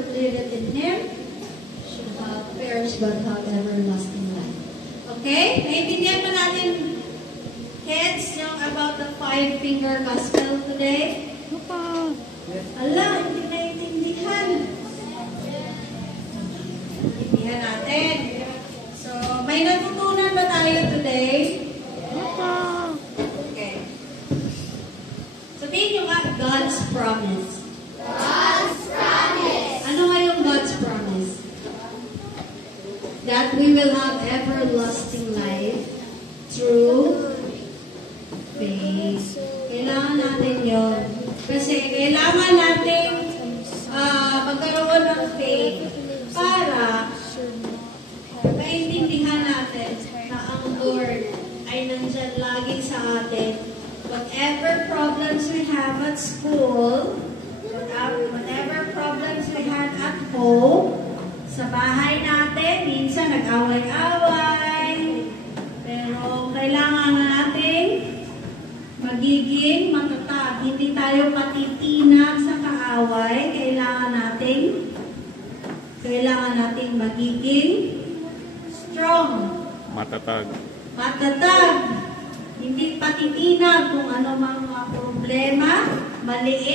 who believeth in Him should not perish but have everlasting life. Okay? Naintindihan pa natin, kids, yung about the five-finger gospel today? Ala, hindi naintindihan. Naintindihan natin. So, may natutunan ba tayo today? Okay. Sabihin nyo nga, God's promise. God's promise. Ano nga yung God's promise? That we will have everlasting life through faith. Kailangan natin yun. Kasi kailangan natin magkaroon ng faith para maintindihan natin na ang Lord ay nandyan lagi sa atin. Whatever problems we have at school, whatever problems we have at home, sa bahay natin, minsan nag-away-away, pero kailangan natin magiging matatag. Hindi tayo patitinag sa kaaway. Kailangan natin magiging strong. Matatag. Matatag. Hindi patitinag kung ano mga problema, maliit.